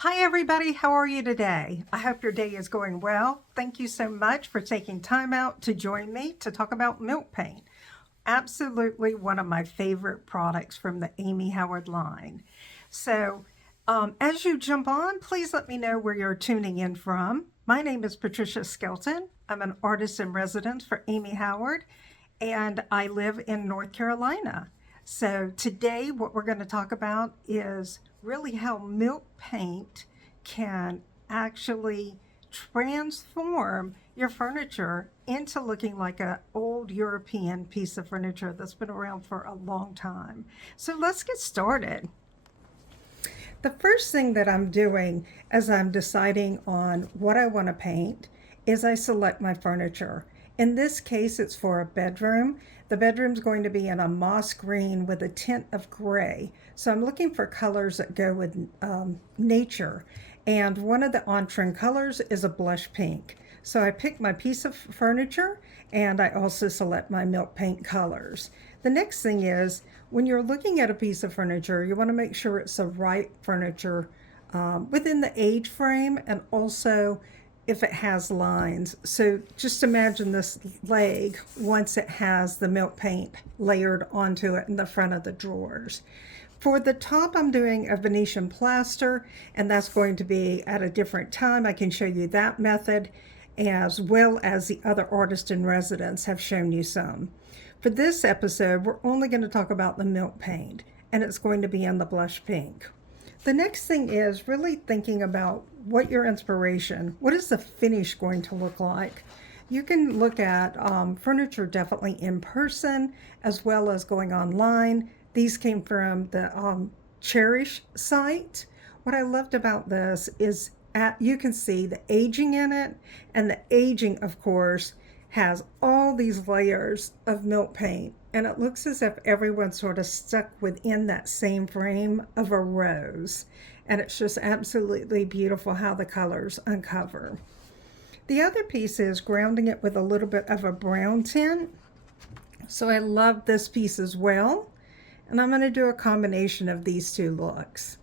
Hi, everybody. How are you today? I hope your day is going well. Thank you so much for taking time out to join me to talk about milk paint. Absolutely one of my favorite products from the Amy Howard line. As you jump on, please let me know where you're tuning in from. My name is Patricia Skelton. I'm an artist in residence for Amy Howard, and I live in North Carolina. So today what we're going to talk about is really how milk paint can actually transform your furniture into looking like an old European piece of furniture that's been around for a long time. So let's get started. The first thing that I'm doing as I'm deciding on what I want to paint is I select my furniture. In this case, it's for a bedroom. The bedroom's going to be in a moss green with a tint of gray. So I'm looking for colors that go with nature. And one of the on-trend colors is a blush pink. So I pick my piece of furniture and I also select my milk paint colors. The next thing is when you're looking at a piece of furniture, you want to make sure it's the right furniture within the age frame and also if it has lines. So just imagine this leg once it has the milk paint layered onto it in the front of the drawers. For the top, I'm doing a Venetian plaster, and that's going to be at a different time. I can show you that method, as well as the other artists in residence have shown you some. For this episode, we're only going to talk about the milk paint, and it's going to be in the blush pink. The next thing is really thinking about what your inspiration, what is the finish going to look like? You can look at furniture definitely in person as well as going online. These came from the Cherish site. What I loved about this is you can see the aging in it, and the aging, of course, has all these layers of milk paint, and it looks as if everyone's sort of stuck within that same frame of a rose. And it's just absolutely beautiful how the colors uncover. The other piece is grounding it with a little bit of a brown tint. So I love this piece as well. And I'm going to do a combination of these two looks.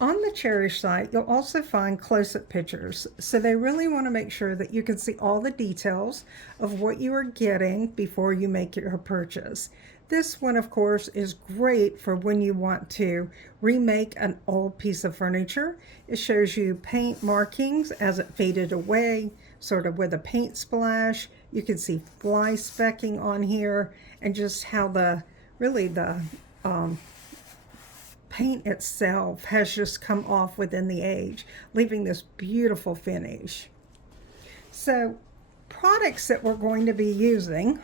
On the Cherish site, you'll also find close-up pictures. So they really want to make sure that you can see all the details of what you are getting before you make your purchase. This one, of course, is great for when you want to remake an old piece of furniture. It shows you paint markings as it faded away, sort of with a paint splash. You can see fly specking on here, and just how the paint itself has just come off within the age, leaving this beautiful finish. So products that we're going to be using,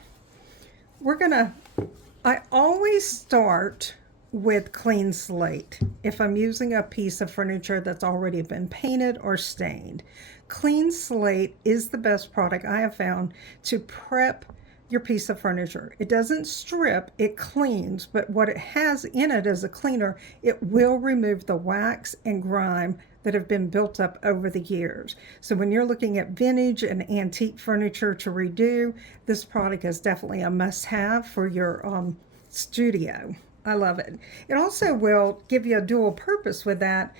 I always start with clean slate if I'm using a piece of furniture that's already been painted or stained. Clean slate is the best product I have found to prep your piece of furniture. It doesn't strip, it cleans, but what it has in it as a cleaner, it will remove the wax and grime that have been built up over the years. So when you're looking at vintage and antique furniture to redo, this product is definitely a must-have for your studio. I love it. It also will give you a dual purpose with that.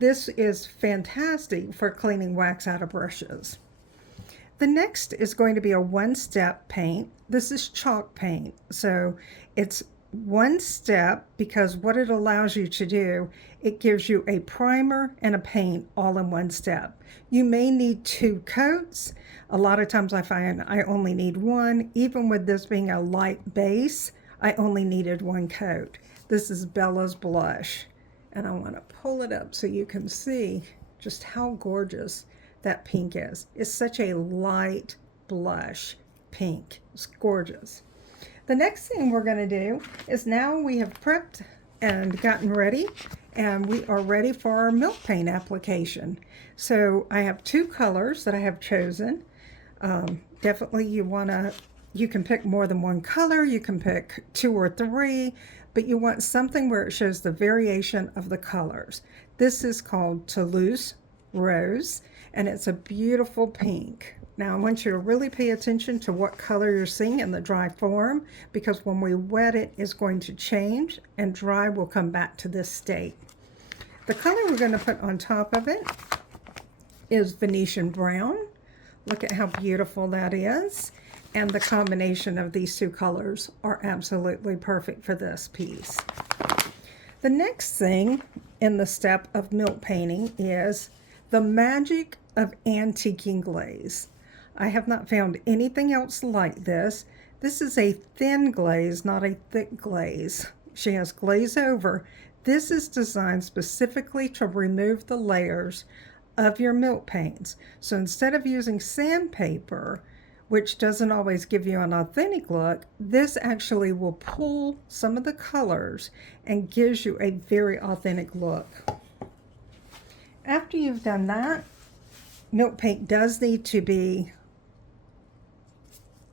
This is fantastic for cleaning wax out of brushes. The next is going to be a one-step paint. This is chalk paint. So it's one step because what it allows you to do, it gives you a primer and a paint all in one step. You may need 2 coats. A lot of times I find I only need one. Even with this being a light base, I only needed 1 coat. This is Bella's Blush. And I want to pull it up so you can see just how gorgeous that pink is. It's such a light blush pink. It's gorgeous. The next thing we're going to do is now we have prepped and gotten ready, and we are ready for our milk paint application. So I have 2 colors that I have chosen. Definitely you can pick more than 1 color. You can pick 2 or 3, but you want something where it shows the variation of the colors. This is called Toulouse Rose, and it's a beautiful pink. Now I want you to really pay attention to what color you're seeing in the dry form, because when we wet it, it's going to change, and dry will come back to this state. The color we're going to put on top of it is Venetian brown. Look at how beautiful that is. And the combination of these two colors are absolutely perfect for this piece. The next thing in the step of milk painting is the magic of antiquing glaze. I have not found anything else like this. This is a thin glaze, not a thick glaze. She has glaze over. This is designed specifically to remove the layers of your milk paints. So instead of using sandpaper, which doesn't always give you an authentic look, this actually will pull some of the colors and gives you a very authentic look. After you've done that, milk paint does need to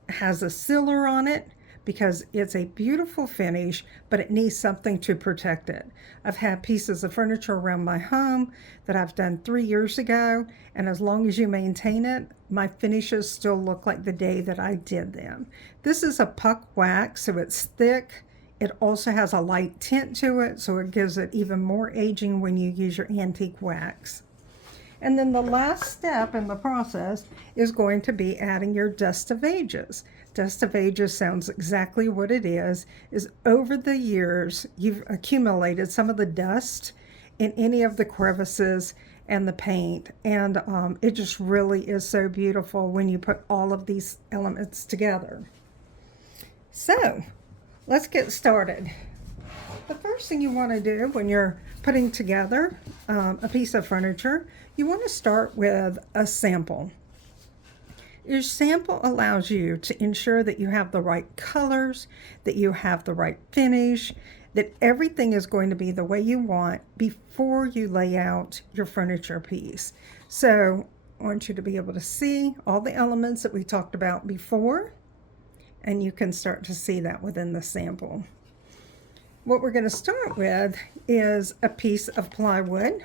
has a sealer on it because it's a beautiful finish, but it needs something to protect it. I've had pieces of furniture around my home that I've done 3 years ago, and as long as you maintain it, my finishes still look like the day that I did them. This is a puck wax, so it's thick. It also has a light tint to it, so it gives it even more aging when you use your antique wax. And then the last step in the process is going to be adding your dust of ages. Dust of ages sounds exactly what it is over the years, you've accumulated some of the dust in any of the crevices and the paint. And it just really is so beautiful when you put all of these elements together. So let's get started. The first thing you want to do when you're putting together a piece of furniture, you want to start with a sample. Your sample allows you to ensure that you have the right colors, that you have the right finish, that everything is going to be the way you want before you lay out your furniture piece. So I want you to be able to see all the elements that we talked about before, and you can start to see that within the sample. What we're going to start with is a piece of plywood.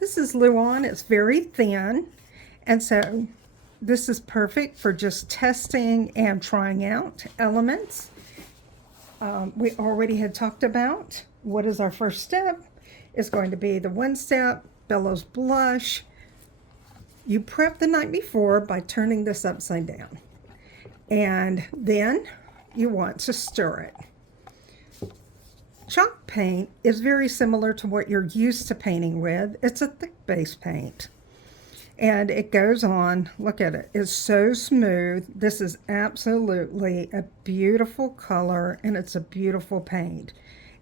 This is Luan. It's very thin, and so this is perfect for just testing and trying out elements. We already had talked about what is our first step. It's going to be the one step, bellows blush. You prep the night before by turning this upside down, and then you want to stir it. Chalk paint is very similar to what you're used to painting with. It's a thick base paint. And it goes on, look at it, it's so smooth. This is absolutely a beautiful color, and it's a beautiful paint.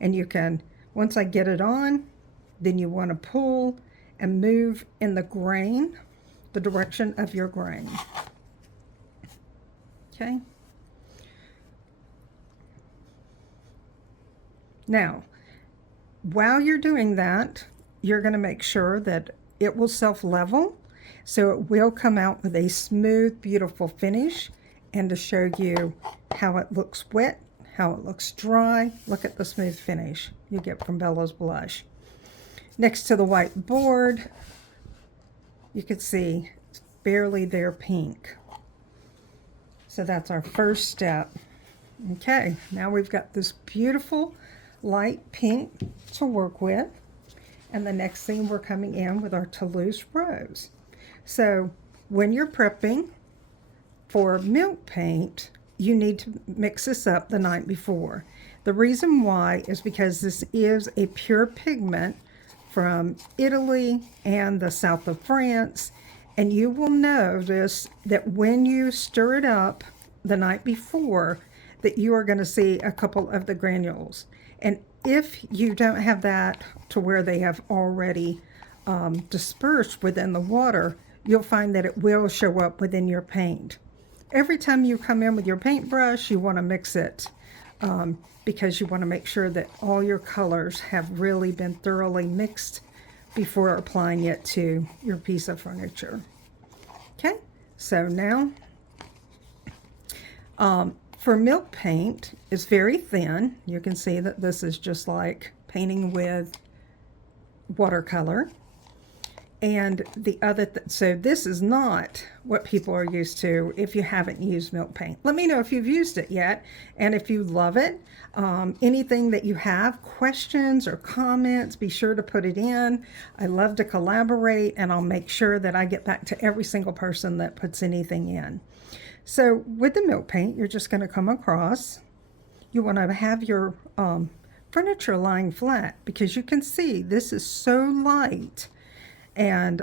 And you can, once I get it on, then you want to pull and move in the grain, the direction of your grain. Okay. Now, while you're doing that, you're going to make sure that it will self-level, so it will come out with a smooth, beautiful finish. And to show you how it looks wet, how it looks dry, look at the smooth finish you get from Bellows Blush. Next to the white board, you can see it's barely there pink. So that's our first step. Okay, now we've got this beautiful light pink to work with. And the next thing, we're coming in with our Toulouse Rose. So when you're prepping for milk paint, you need to mix this up the night before. The reason why is because this is a pure pigment from Italy and the south of France. And you will notice that when you stir it up the night before, that you are going to see a couple of the granules. And if you don't have that to where they have already dispersed within the water, you'll find that it will show up within your paint. Every time you come in with your paintbrush, you want to mix it because you want to make sure that all your colors have really been thoroughly mixed before applying it to your piece of furniture. Okay, so now for milk paint, it's very thin. You can see that this is just like painting with watercolor. And the other, so this is not what people are used to if you haven't used milk paint. Let me know if you've used it yet and if you love it. Anything that you have, questions or comments, be sure to put it in. I love to collaborate, and I'll make sure that I get back to every single person that puts anything in. So with the milk paint, you're just going to come across. You want to have your furniture lying flat, because you can see this is so light and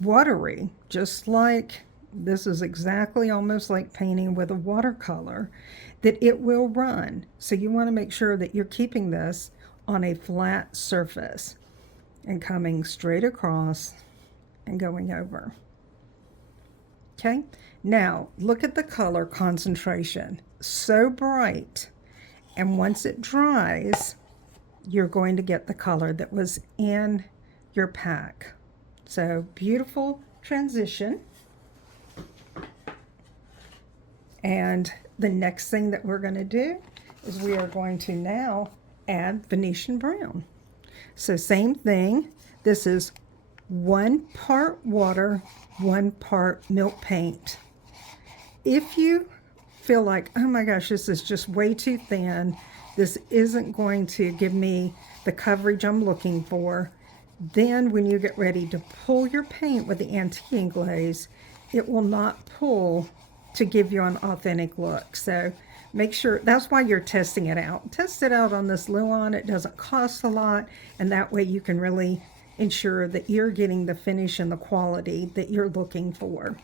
watery, just like this is exactly almost like painting with a watercolor, that it will run. So you want to make sure that you're keeping this on a flat surface and coming straight across and going over. Okay, now look at the color concentration, so bright, and once it dries, you're going to get the color that was in your pack. So beautiful transition. And the next thing that we're going to do is we are going to now add Venetian brown. So same thing. This is 1 part water, 1 part milk paint. If you feel like, oh my gosh, this is just way too thin, this isn't going to give me the coverage I'm looking for, then when you get ready to pull your paint with the antiquing glaze, it will not pull to give you an authentic look. So make sure, that's why you're testing it out. Test it out on this Luan. It doesn't cost a lot, and that way you can really ensure that you're getting the finish and the quality that you're looking for.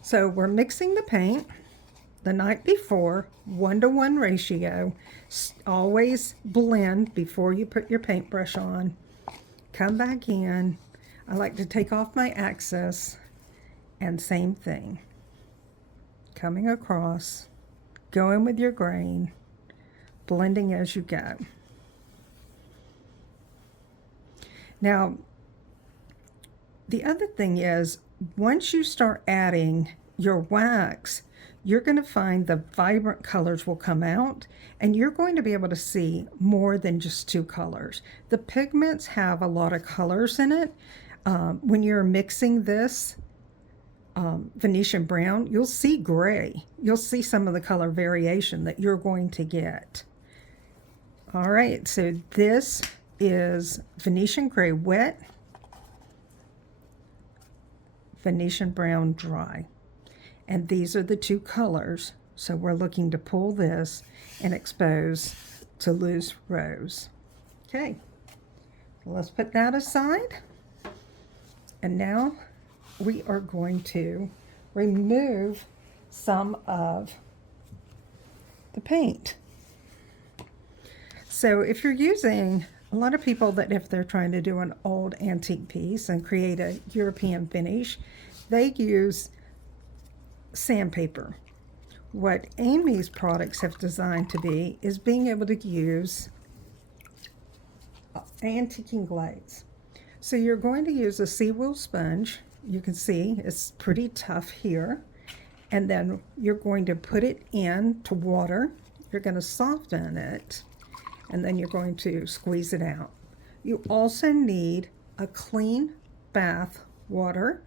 So we're mixing the paint the night before, 1-to-1 ratio. Always blend before you put your paintbrush on. Come back in. I like to take off my access, and same thing. Coming across, going with your grain, blending as you go. Now, the other thing is, once you start adding your wax, you're going to find the vibrant colors will come out, and you're going to be able to see more than just 2 colors. The pigments have a lot of colors in it. When you're mixing this Venetian brown, you'll see gray. You'll see some of the color variation that you're going to get. All right, so this is Venetian gray wet, Venetian brown dry. And these are the 2 colors. So we're looking to pull this and expose to loose rose. Okay, so let's put that aside. And now we are going to remove some of the paint. So if you're using, a lot of people that if they're trying to do an old antique piece and create a European finish, they use sandpaper. What Amy's products have designed to be is being able to use antiquing glaze. So you're going to use a seaweed sponge. You can see it's pretty tough here. And then you're going to put it in to water. You're going to soften it, and then you're going to squeeze it out. You also need a clean bath water,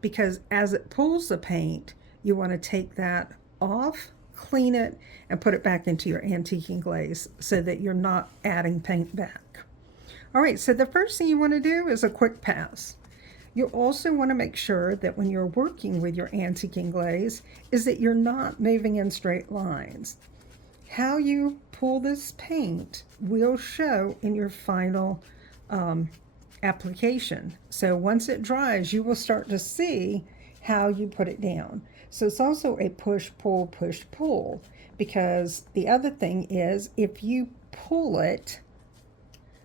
because as it pulls the paint, you want to take that off, clean it, and put it back into your antiquing glaze so that you're not adding paint back. All right, so the first thing you want to do is a quick pass. You also want to make sure that when you're working with your antiquing glaze is that you're not moving in straight lines. How you pull this paint will show in your final application. So once it dries, you will start to see how you put it down. So it's also a push, pull, because the other thing is if you pull it,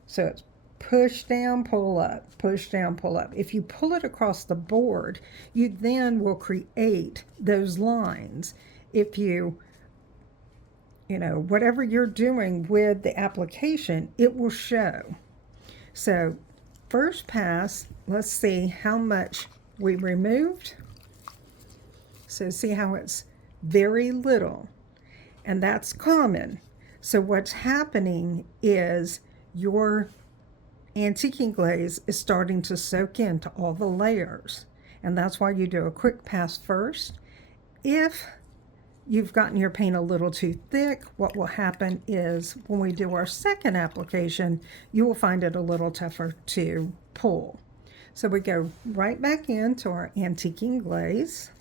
so it's push down, pull up, push down, pull up. If you pull it across the board, you then will create those lines. If you whatever you're doing with the application, it will show. So first pass, let's see how much we removed. So see how it's very little, and that's common. So what's happening is your antiquing glaze is starting to soak into all the layers. And that's why you do a quick pass first. If you've gotten your paint a little too thick, what will happen is when we do our second application, you will find it a little tougher to pull. So we go right back into our antiquing glaze.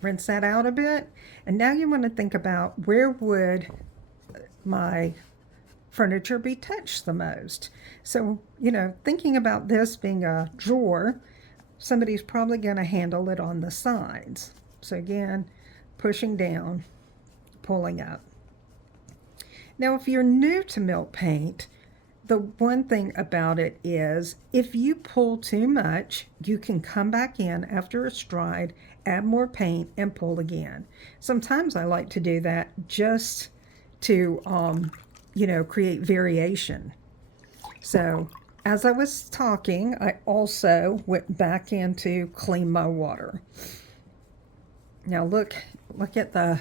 Rinse that out a bit. And now you want to think about, where would my furniture be touched the most? So, thinking about this being a drawer, somebody's probably going to handle it on the sides. So again, pushing down, pulling up. Now, if you're new to milk paint, the one thing about it is if you pull too much, you can come back in after it's dried, add more paint, and pull again. Sometimes I like to do that just to, create variation. So as I was talking, I also went back into clean my water. Now look at the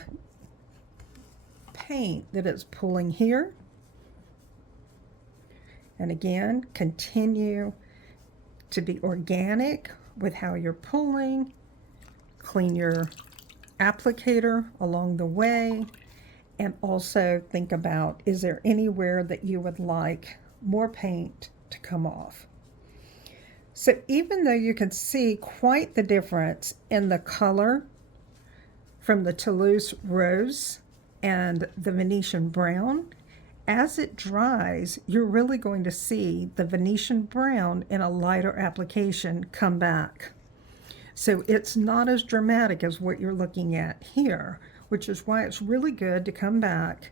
paint that it's pulling here. And again, continue to be organic with how you're pulling. Clean your applicator along the way. And also think about, is there anywhere that you would like more paint to come off? So even though you can see quite the difference in the color from the Toulouse Rose and the Venetian Brown, as it dries, you're really going to see the Venetian Brown in a lighter application come back. So it's not as dramatic as what you're looking at here, which is why it's really good to come back,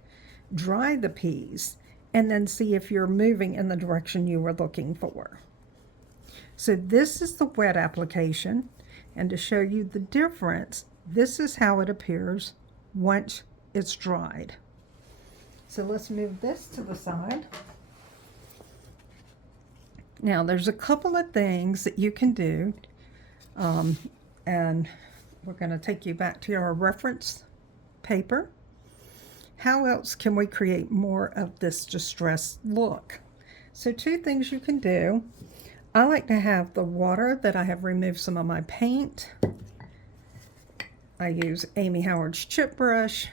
dry the piece, and then see if you're moving in the direction you were looking for. So this is the wet application, and to show you the difference, this is how it appears once it's dried. So let's move this to the side. Now there's a couple of things that you can do, and we're going to take you back to our reference paper. How else can we create more of this distressed look? So two things you can do. I like to have the water that I have removed some of my paint. I use Amy Howard's chip brush.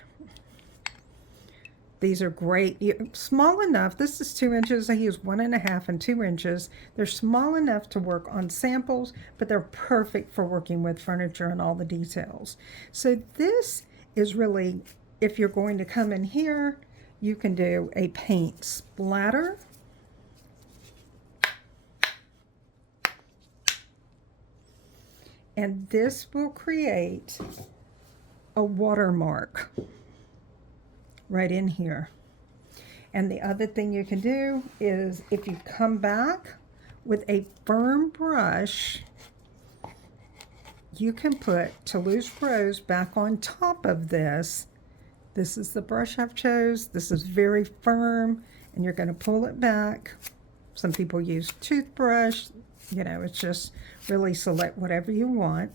These are great, small enough. This is 2 inches. I use 1.5 and 2 inches. They're small enough to work on samples, but they're perfect for working with furniture and all the details. So this is really, if you're going to come in here, you can do a paint splatter. And this will create a watermark right in here. And the other thing you can do is, if you come back with a firm brush, you can put Toulouse Rose back on top of this. This is the brush I've chose. This is very firm, and you're going to pull it back. Some people use toothbrush. It's just really select whatever you want.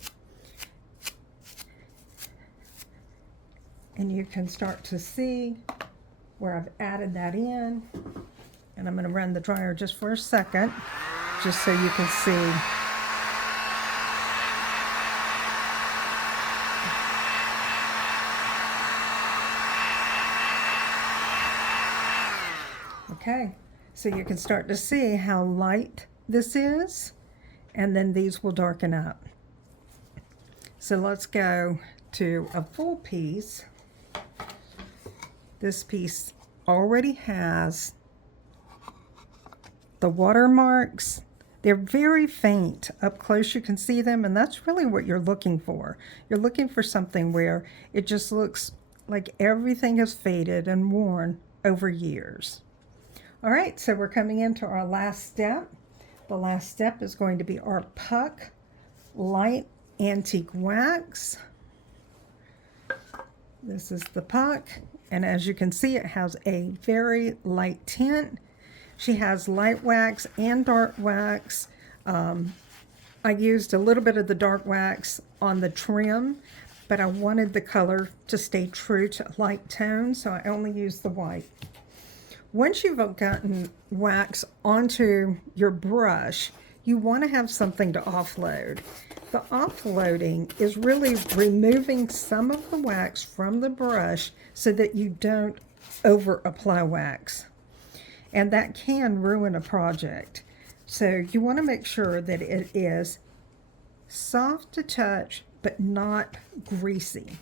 And you can start to see where I've added that in. And I'm going to run the dryer just for a second, just so you can see. Okay, so you can start to see how light this is, and then these will darken up. So let's go to a full piece. This piece already has the watermarks. They're very faint. Up close you can see them, and that's really what you're looking for. You're looking for something where it just looks like everything has faded and worn over years. All right, so we're coming into our last step. The last step is going to be our puck light antique wax. This is the puck, and as you can see, it has a very light tint. She has light wax and dark wax. I used a little bit of the dark wax on the trim, but I wanted the color to stay true to light tone, so I only used the white. Once you've gotten wax onto your brush, you want to have something to offload. The offloading is really removing some of the wax from the brush so that you don't over apply wax. And that can ruin a project. So you want to make sure that it is soft to touch, but not greasy.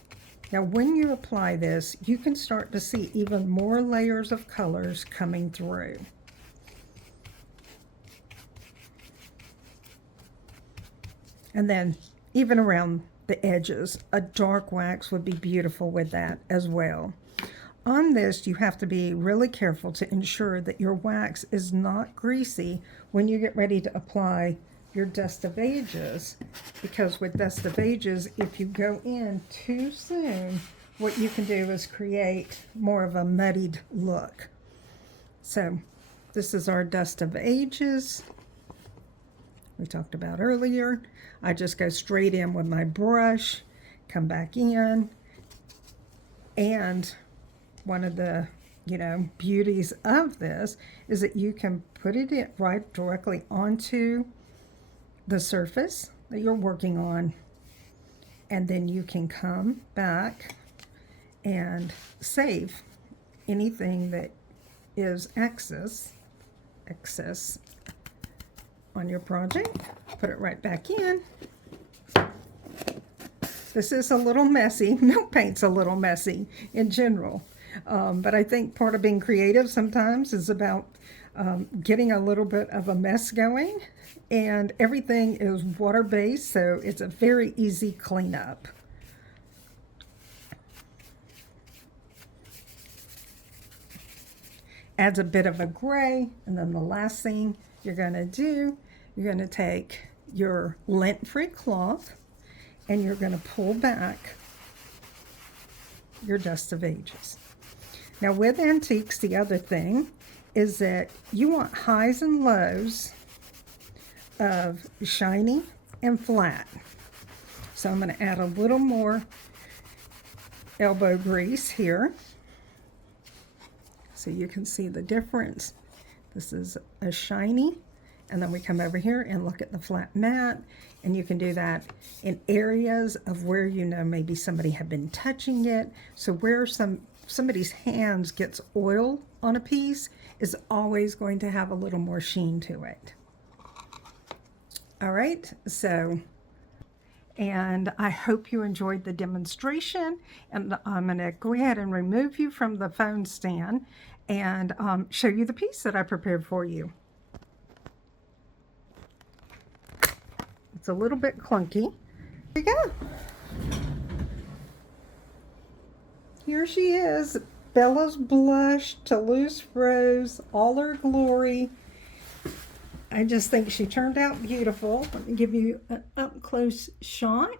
Now, when you apply this, you can start to see even more layers of colors coming through. And then even around the edges, a dark wax would be beautiful with that as well. On this, you have to be really careful to ensure that your wax is not greasy when you get ready to apply your Dust of Ages, because with Dust of Ages, if you go in too soon, what you can do is create more of a muddied look. So this is our Dust of Ages we talked about earlier. I just go straight in with my brush, come back in, and one of the beauties of this is that you can put it in right directly onto the surface that you're working on, and then you can come back and save anything that is excess on your project. Put it right back in. This is a little messy. Milk paint's a little messy in general, but I think part of being creative sometimes is about getting a little bit of a mess going. And everything is water-based, so it's a very easy cleanup. Adds a bit of a gray, and then the last thing you're going to do, you're going to take your lint-free cloth and you're going to pull back your Dust of Ages. Now with antiques, the other thing is that you want highs and lows of shiny and flat. So I'm going to add a little more elbow grease here so you can see the difference. This is a shiny, and then we come over here and look at the flat mat, and you can do that in areas of where maybe somebody had been touching it. So where somebody's hands gets oil on a piece is always going to have a little more sheen to it. All right, and I hope you enjoyed the demonstration, and I'm going to go ahead and remove you from the phone stand and show you the piece that I prepared for you. It's a little bit clunky. Here we go. Here she is, Bella's Blush, Toulouse Rose, all her glory. I just think she turned out beautiful. Let me give you an up-close shot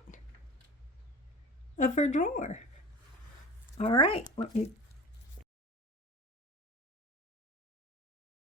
of her drawer. All right, let me